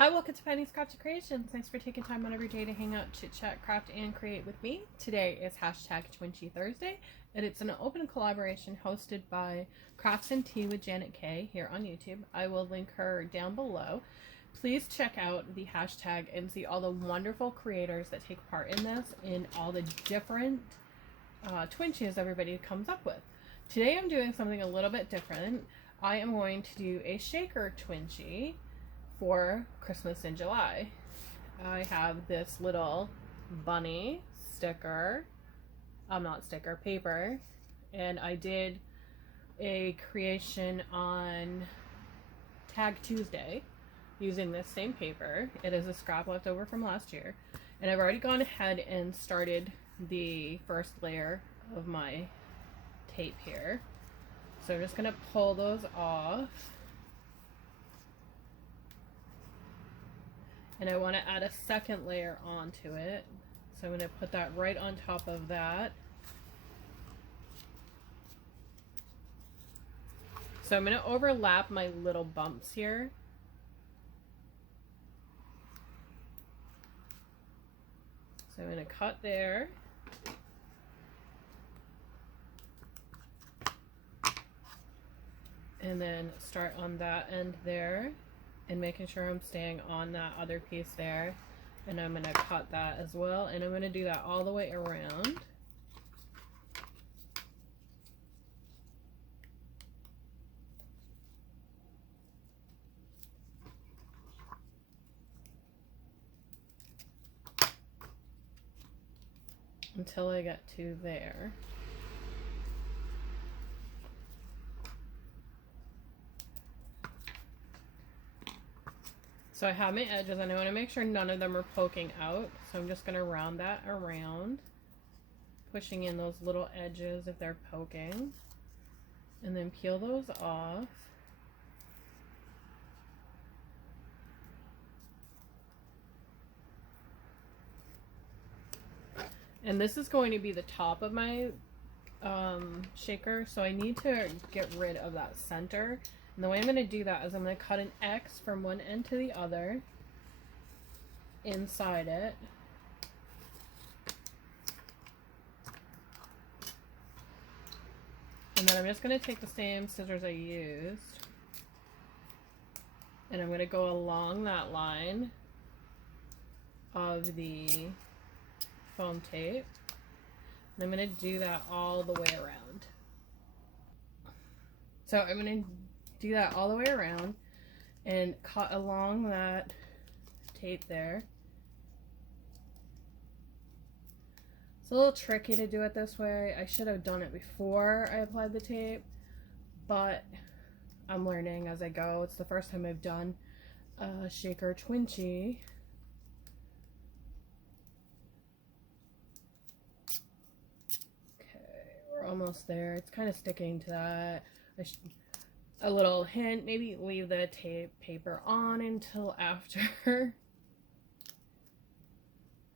Hi, welcome to Penny's Crafted Creations. Thanks for taking time out of your day to hang out, chit chat, craft, and create with me. Today is #Twinchy Thursday, and it's an open collaboration hosted by Crafts and Tea with JanetKay here on YouTube. I will link her down below. Please check out the hashtag and see all the wonderful creators that take part in this and all the different Twinchies everybody comes up with. Today I'm doing something a little bit different. I am going to do a shaker Twinchie for Christmas in July. I have this little bunny sticker, not sticker, paper, and I did a creation on Tag Tuesday using this same paper. It is a scrap left over from last year, and I've already gone ahead and started the first layer of my tape here. So I'm just gonna pull those off. And I want to add a second layer onto it. So I'm going to put that right on top of that. So I'm going to overlap my little bumps here. So I'm going to cut there. And then start on that end there. And making sure I'm staying on that other piece there. And I'm going to cut that as well. And I'm going to do that all the way around. Until I get to there. So I have my edges and I want to make sure none of them are poking out. So I'm just going to round that around, pushing in those little edges if they're poking, and then peel those off. And this is going to be the top of my shaker, so I need to get rid of that center. And the way I'm going to do that is I'm going to cut an X from one end to the other inside it. And then I'm just going to take the same scissors I used and I'm going to go along that line of the foam tape. And I'm going to do that all the way around. So I'm going to do that all the way around and cut along that tape there. It's a little tricky to do it this way. I should have done it before I applied the tape, but I'm learning as I go. It's the first time I've done a shaker Twinchie. Okay, we're almost there. It's kind of sticking to that. A little hint, maybe leave the tape paper on until after.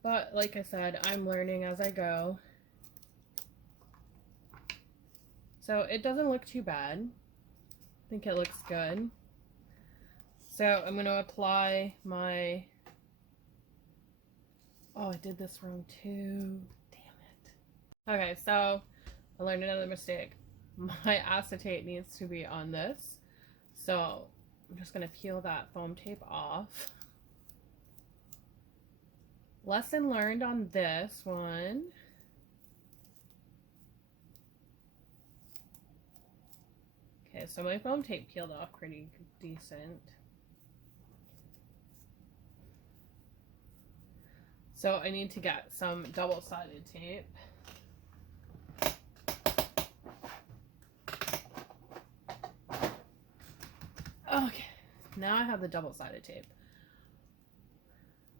But like I said, I'm learning as I go. So it doesn't look too bad. I think it looks good. So I'm going to apply my... Oh, I did this wrong too. Damn it. Okay, so I learned another mistake. My acetate needs to be on this. So I'm just going to peel that foam tape off. Lesson learned on this one. Okay, so my foam tape peeled off pretty decent. So I need to get some double-sided tape. Okay, now I have the double-sided tape.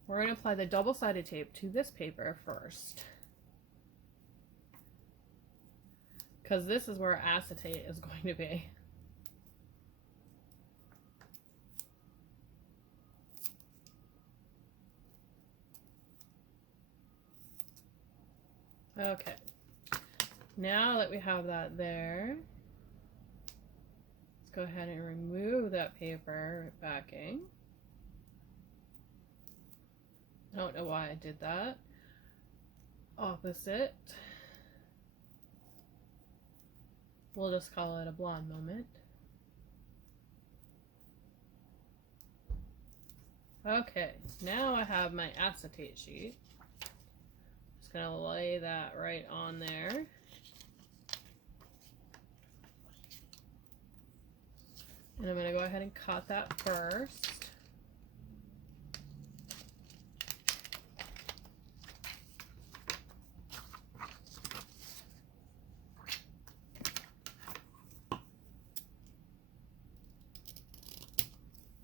We're going to apply the double-sided tape to this paper first, because this is where acetate is going to be. Okay, now that we have that there, go ahead and remove that paper backing. I don't know why I did that. Opposite. We'll just call it a blonde moment. Okay, now I have my acetate sheet. Just gonna lay that right on there. And I'm gonna go ahead and cut that first.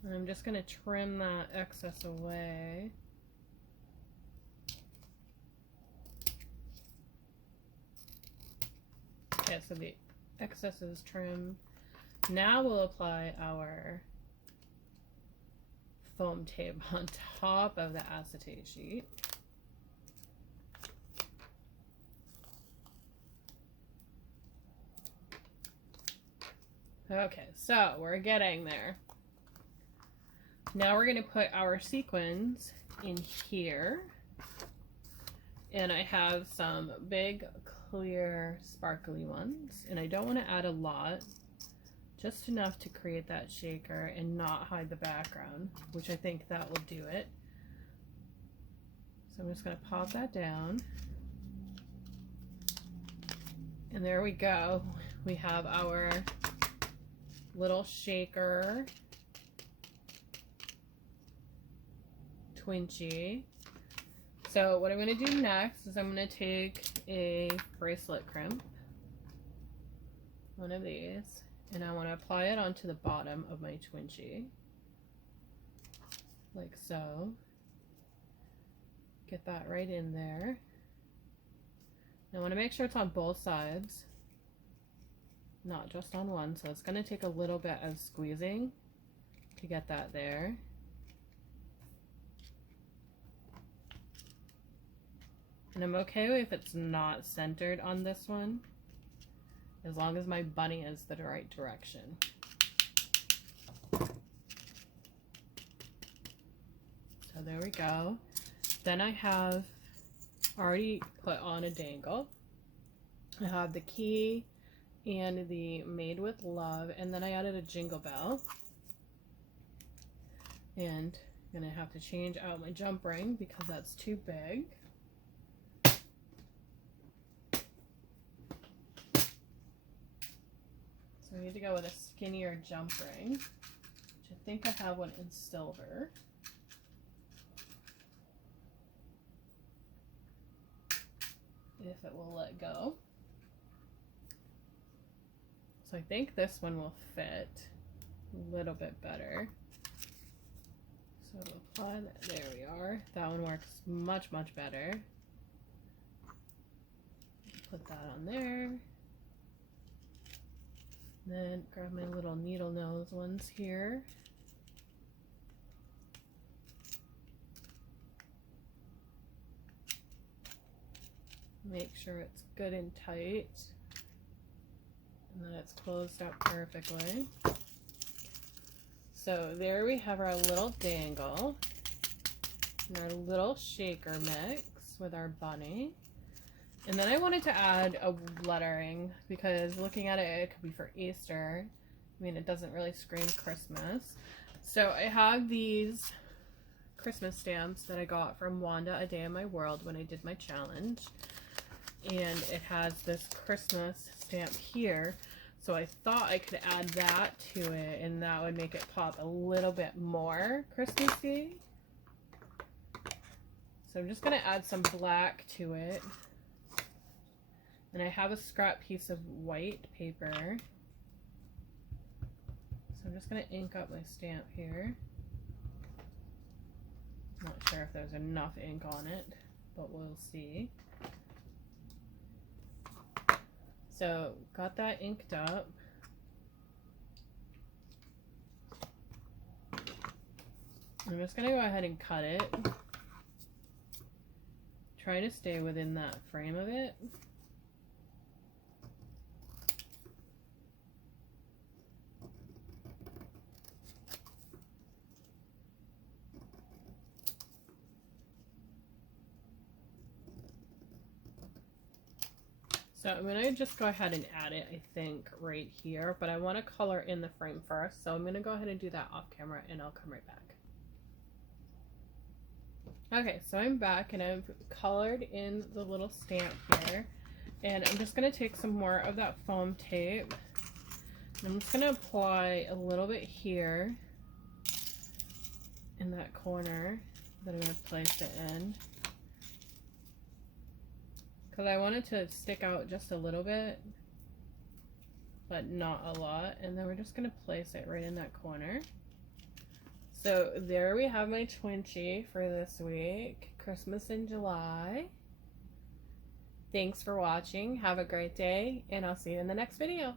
And I'm just gonna trim that excess away. Okay, so the excess is trimmed. Now we'll apply our foam tape on top of the acetate sheet. Okay, so we're getting there. Now we're going to put our sequins in here. And I have some big, clear, sparkly ones. And I don't want to add a lot. Just enough to create that shaker and not hide the background, which I think that will do it. So I'm just going to pop that down. And there we go. We have our little shaker Twinchie. So what I'm going to do next is I'm going to take a bracelet crimp, one of these, and I want to apply it onto the bottom of my Twinchie, like so. Get that right in there. I want to make sure it's on both sides, not just on one, so it's going to take a little bit of squeezing to get that there. And I'm okay if it's not centered on this one, as long as my bunny is the right direction. So there we go. Then I have already put on a dangle. I have the key and the Made with Love, and then I added a jingle bell. And I'm gonna have to change out my jump ring because that's too big. So we need to go with a skinnier jump ring, which I think I have one in silver. If it will let go. So I think this one will fit a little bit better. So we'll apply that. There we are. That one works much, much better. Put that on there. Then grab my little needle nose ones here. Make sure it's good and tight, and that it's closed up perfectly. So there we have our little dangle and our little shaker mix with our bunny. And then I wanted to add a lettering because looking at it, it could be for Easter. I mean, it doesn't really scream Christmas. So I have these Christmas stamps that I got from Wanda A Day in My World when I did my challenge. And it has this Christmas stamp here. So I thought I could add that to it, and that would make it pop a little bit more Christmassy. So I'm just going to add some black to it. And I have a scrap piece of white paper. So I'm just going to ink up my stamp here. Not sure if there's enough ink on it, but we'll see. So got that inked up. I'm just going to go ahead and cut it. Try to stay within that frame of it. So I'm going to just go ahead and add it, I think, right here. But I want to color in the frame first. So I'm going to go ahead and do that off camera and I'll come right back. Okay, so I'm back and I've colored in the little stamp here. And I'm just going to take some more of that foam tape. And I'm just going to apply a little bit here in that corner that I'm going to place it in. Because I want it to stick out just a little bit, but not a lot. And then we're just going to place it right in that corner. So there we have my Twinchie for this week. Christmas in July. Thanks for watching. Have a great day, and I'll see you in the next video.